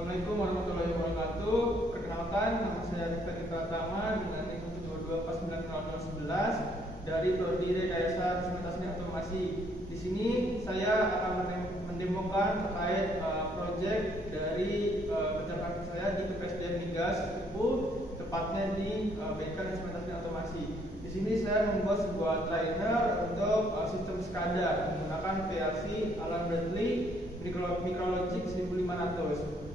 Assalamualaikum warahmatullahi wabarakatuh. Perkenalkan, nama saya Rifki Pratama dengan NIM 722490011 dari Prodi Rekayasa Instrumentasi dan Otomasi. Di sini saya akan mendemokan terkait proyek dari kerja praktik saya di PPSDM Migas UPU, tepatnya di Bengkel Instrumentasi dan Otomasi. Di sini saya membuat sebuah trainer untuk sistem SCADA menggunakan PLC Alan Bradley Micrologic 1500.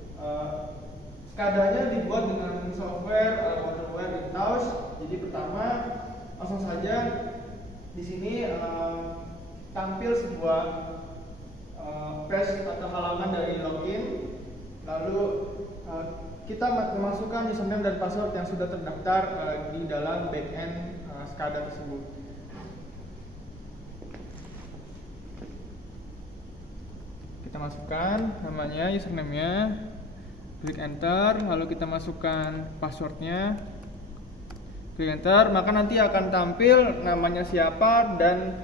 SCADA-nya dibuat dengan software hardware in-house. Jadi pertama langsung saja di sini tampil sebuah page atau halaman dari login. Lalu kita memasukkan username dan password yang sudah terdaftar di dalam backend SCADA tersebut. Kita masukkan namanya, username-nya, klik enter, lalu kita masukkan passwordnya, klik enter, maka nanti akan tampil namanya siapa dan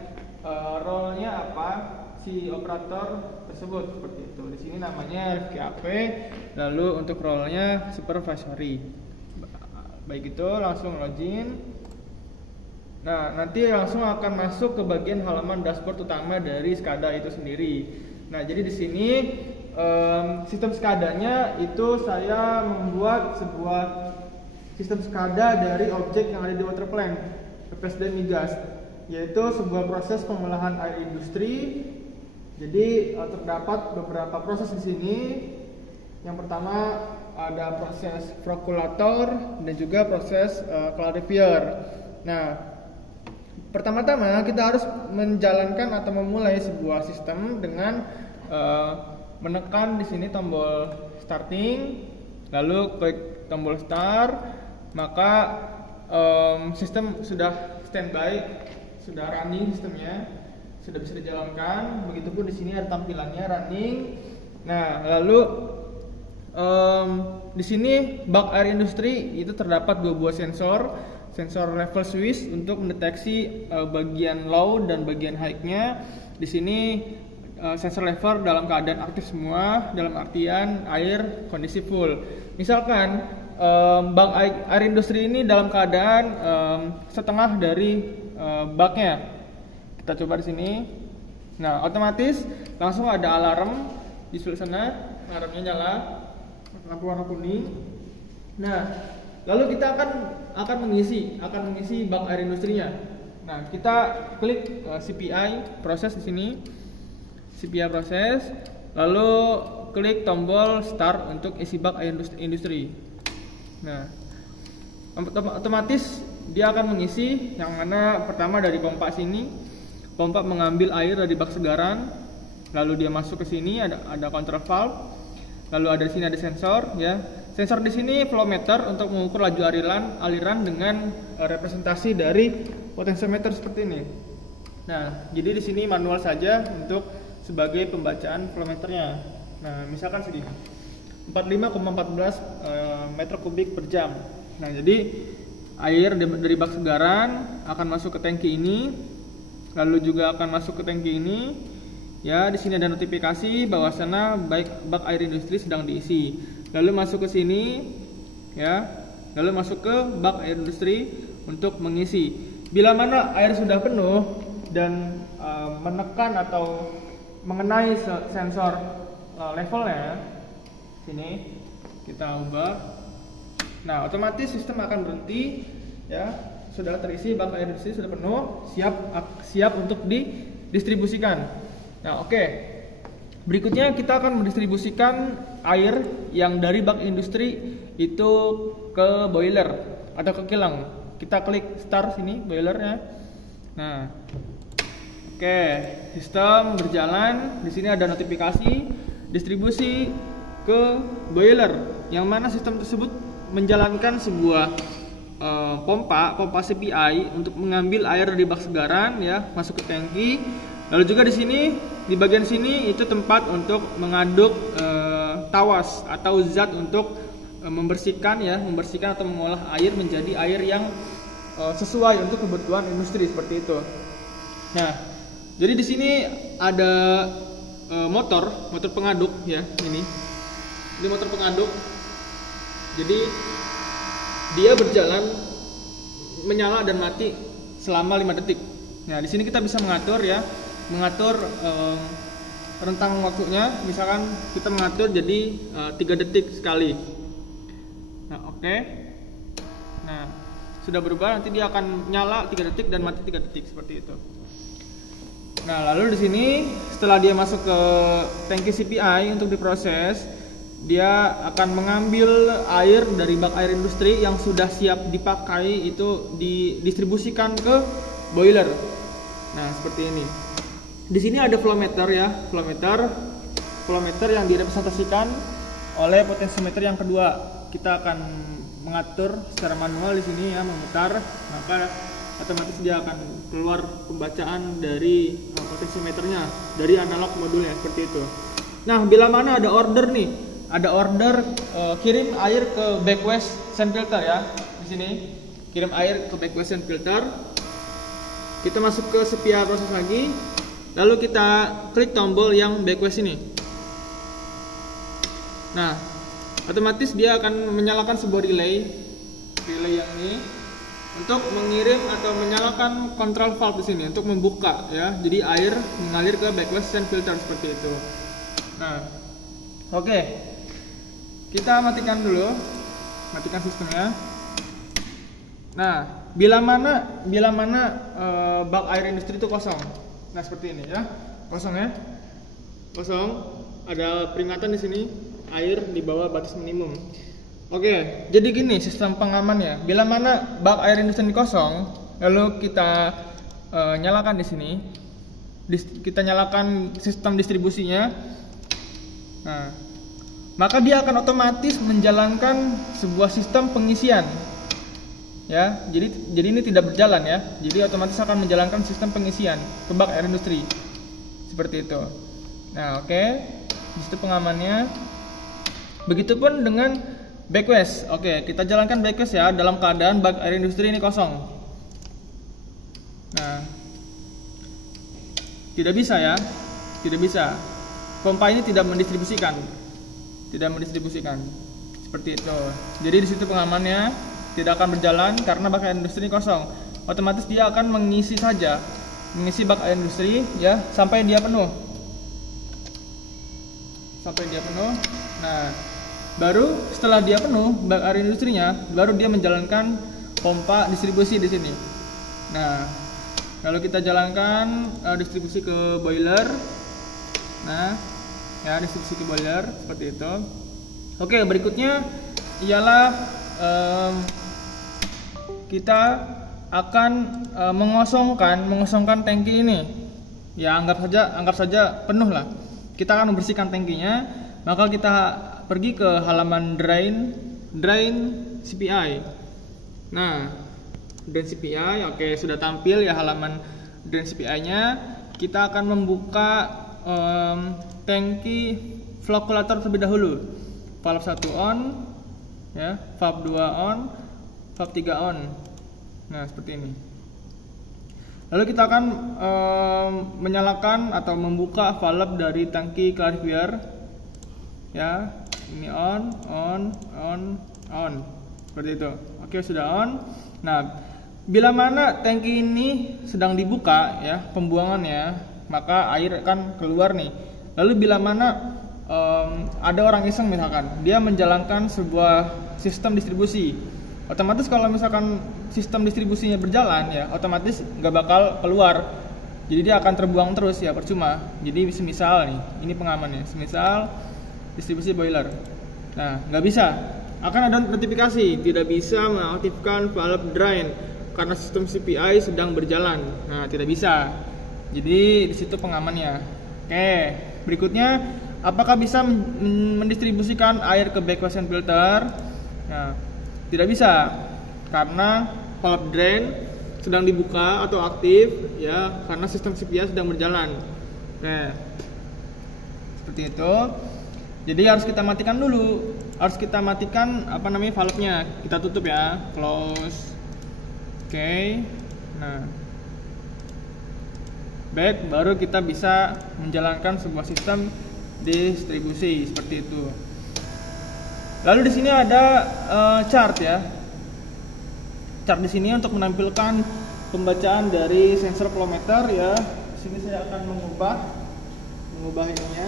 role-nya apa si operator tersebut, seperti itu. Di sini namanya Rifki AP, lalu untuk role-nya supervisory. Baik, itu langsung login. Nah, nanti langsung akan masuk ke bagian halaman dashboard utama dari SCADA itu sendiri. Nah, jadi di sini sistem SCADA-nya itu saya membuat sebuah sistem SCADA dari objek yang ada di water plant PPSDM Migas, yaitu sebuah proses pengolahan air industri. Jadi terdapat beberapa proses di sini. Yang pertama ada proses flokulator dan juga proses clarifier. Nah, pertama-tama kita harus menjalankan atau memulai sebuah sistem dengan menekan di sini tombol starting, lalu klik tombol start, maka sistem sudah standby, sudah running sistemnya, sudah bisa dijalankan. Begitupun di sini ada tampilannya running. Nah, lalu di sini bak air industri itu terdapat dua buah sensor level switch untuk mendeteksi bagian low dan bagian high-nya. Di sini sensor level dalam keadaan aktif semua, dalam artian air kondisi full. Misalkan bak air industri ini dalam keadaan setengah dari baknya. Kita coba di sini. Nah, otomatis langsung ada alarm di sebelah sana, alarmnya nyala, lampu warna kuning. Nah, lalu kita akan mengisi bak air industrinya. Nah, kita klik CPI proses di sini. CPI proses, lalu klik tombol start untuk isi bak air industri. Nah, otomatis dia akan mengisi, yang mana pertama dari pompa sini. Pompa mengambil air dari bak segaran, lalu dia masuk ke sini, ada control valve, lalu ada di sini ada sensor, ya. Sensor di sini flow meter untuk mengukur laju aliran dengan representasi dari potentiometer seperti ini. Nah, jadi di sini manual saja untuk sebagai pembacaan flow meternya. Nah, misalkan segini, 45,14 meter kubik per jam. Nah, jadi air dari bak segaran akan masuk ke tangki ini, lalu juga akan masuk ke tangki ini. Ya, di sini ada notifikasi bahwasanya bak air industri sedang diisi. Lalu masuk ke sini, ya. Lalu masuk ke bak air industri untuk mengisi. Bila mana air sudah penuh dan menekan atau mengenai sensor levelnya, sini kita ubah. Nah, otomatis sistem akan berhenti, ya. Sudah terisi bak air industri, sudah penuh, siap untuk didistribusikan. Nah, oke. Berikutnya kita akan mendistribusikan air yang dari bak industri itu ke boiler atau ke kilang. Kita klik start sini boilernya. Nah, oke, sistem berjalan. Di sini ada notifikasi distribusi ke boiler, yang mana sistem tersebut menjalankan sebuah pompa CPI untuk mengambil air dari bak segaran, ya, masuk ke tangki. Lalu juga di sini, di bagian sini itu tempat untuk mengaduk tawas atau zat untuk membersihkan atau mengolah air menjadi air yang sesuai untuk kebutuhan industri, seperti itu. Nah, jadi di sini ada motor pengaduk, ya, ini. Ini motor pengaduk. Jadi dia berjalan menyala dan mati selama 5 detik. Nah, di sini kita bisa mengatur ya, rentang waktunya. Misalkan kita mengatur jadi 3 detik sekali. Nah, oke. Nah, sudah berubah, nanti dia akan nyala 3 detik dan mati 3 detik seperti itu. Nah, lalu di sini setelah dia masuk ke tangki CPI untuk diproses, dia akan mengambil air dari bak air industri yang sudah siap dipakai, itu didistribusikan ke boiler. Nah, seperti ini. Di sini ada flow meter ya, flow meter yang direpresentasikan oleh potensiometer yang kedua. Kita akan mengatur secara manual di sini ya, memutar, maka otomatis dia akan keluar pembacaan dari potensiometernya dari analog modulnya seperti itu. Nah, bila mana ada order nih, kirim air ke backwest sand filter ya. Di sini kirim air ke backwest sand filter. Kita masuk ke sepia proses lagi, lalu kita klik tombol yang backwest ini. Nah, otomatis dia akan menyalakan sebuah relay yang ini untuk mengirim atau menyalakan control valve di sini untuk membuka ya. Jadi air mengalir ke backwest sand filter seperti itu. Nah, oke. Kita matikan dulu, matikan sistemnya. Nah, bila mana bak air industri itu kosong. Nah, seperti ini ya, kosong ya, kosong. Ada peringatan di sini, air di bawah batas minimum. Oke, jadi gini sistem pengamannya. Bila mana bak air industri ini kosong, lalu kita nyalakan di sini, kita nyalakan sistem distribusinya. Nah, maka dia akan otomatis menjalankan sebuah sistem pengisian ya. Jadi ini tidak berjalan ya, jadi otomatis akan menjalankan sistem pengisian ke bak air industri seperti itu. Nah, oke, di situ pengamannya. Begitupun dengan backwest. Oke, kita jalankan backwest ya dalam keadaan bak air industri ini kosong. Nah, tidak bisa ya, tidak bisa, pompa ini tidak mendistribusikan seperti itu. Jadi di situ pengamannya tidak akan berjalan karena bak air industri ini kosong. Otomatis dia akan mengisi bak air industri ya sampai dia penuh. Nah, baru setelah dia penuh bak air industrinya, baru dia menjalankan pompa distribusi di sini. Nah, lalu kita jalankan distribusi ke boiler. Nah, ya, distribusi ke boiler seperti itu. Oke, berikutnya ialah kita akan mengosongkan tangki ini. Ya, anggap saja penuh lah. Kita akan membersihkan tangkinya, maka kita pergi ke halaman drain CPI. Nah, drain CPI, oke, sudah tampil ya halaman drain CPI-nya. Kita akan membuka tangki flokulator terlebih dahulu. Valve 1 on ya, valve 2 on, valve 3 on. Nah, seperti ini. Lalu kita akan menyalakan atau membuka valve dari tangki clarifier ya. Ini on. Seperti itu. Oke, sudah on. Nah, bila mana tangki ini sedang dibuka ya, pembuangannya, maka air akan keluar nih. Lalu bila mana ada orang iseng misalkan, dia menjalankan sebuah sistem distribusi, otomatis kalau misalkan sistem distribusinya berjalan ya, otomatis nggak bakal keluar. Jadi dia akan terbuang terus ya, percuma. Jadi semisal nih, ini pengamannya, semisal distribusi boiler. Nah, nggak bisa, akan ada notifikasi tidak bisa mengaktifkan valve drain karena sistem CPI sedang berjalan. Nah, tidak bisa. Jadi di situ pengamannya. Oke, berikutnya apakah bisa mendistribusikan air ke backwest sand filter? Nah, tidak bisa karena valve drain sedang dibuka atau aktif ya, karena sistem CPI sedang berjalan. Nah, seperti itu. Jadi harus kita matikan dulu. Harus kita matikan valve-nya. Kita tutup ya, close. Oke. Nah, baik, baru kita bisa menjalankan sebuah sistem distribusi seperti itu. Lalu di sini ada chart ya. Chart di sini untuk menampilkan pembacaan dari sensor flow meter ya. Di sini saya akan mengubah ininya.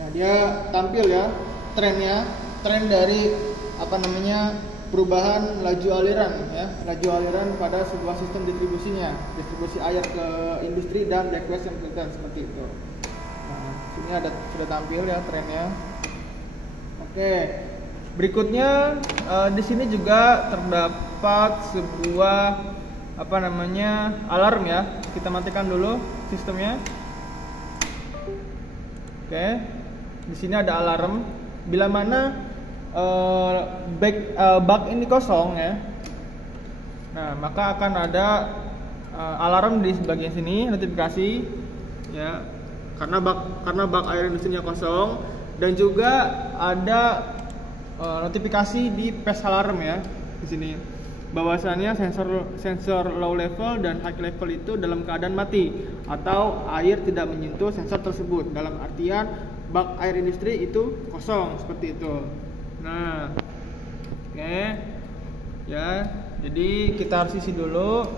Nah, dia tampil ya trennya, tren dari perubahan laju aliran pada sebuah sistem distribusi air ke industri dan request yang tertentu seperti itu. Nah, sini sudah tampil ya trennya. Oke, berikutnya di sini juga terdapat sebuah alarm ya. Kita matikan dulu sistemnya. Oke, di sini ada alarm bila mana bak ini kosong ya. Nah, maka akan ada alarm di bagian sini, notifikasi ya, karena bak air industrinya kosong, dan juga ada notifikasi di phase alarm ya di sini. Bahwasannya sensor low level dan high level itu dalam keadaan mati atau air tidak menyentuh sensor tersebut. Dalam artian bak air industri itu kosong seperti itu. Nah, oke ya, jadi kita harus isi dulu.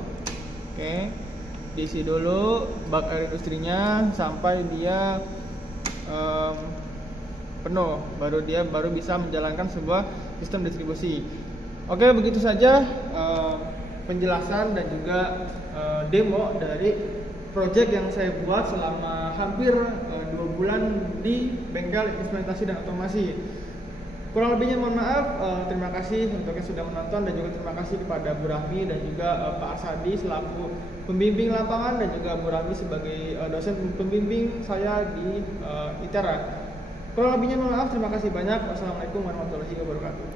Oke, diisi dulu bak air industrinya sampai dia penuh, baru bisa menjalankan sebuah sistem distribusi. Oke, begitu saja penjelasan dan juga demo dari project yang saya buat selama hampir 2 bulan di bengkel instrumentasi dan otomasi. Kurang lebihnya mohon maaf. Terima kasih untuk yang sudah menonton, dan juga terima kasih kepada Bu Rahmi dan juga Pak Arsadi selaku pembimbing lapangan, dan juga Bu Rahmi sebagai dosen pembimbing saya di ITERA. Kurang lebihnya mohon maaf. Terima kasih banyak. Wassalamualaikum warahmatullahi wabarakatuh.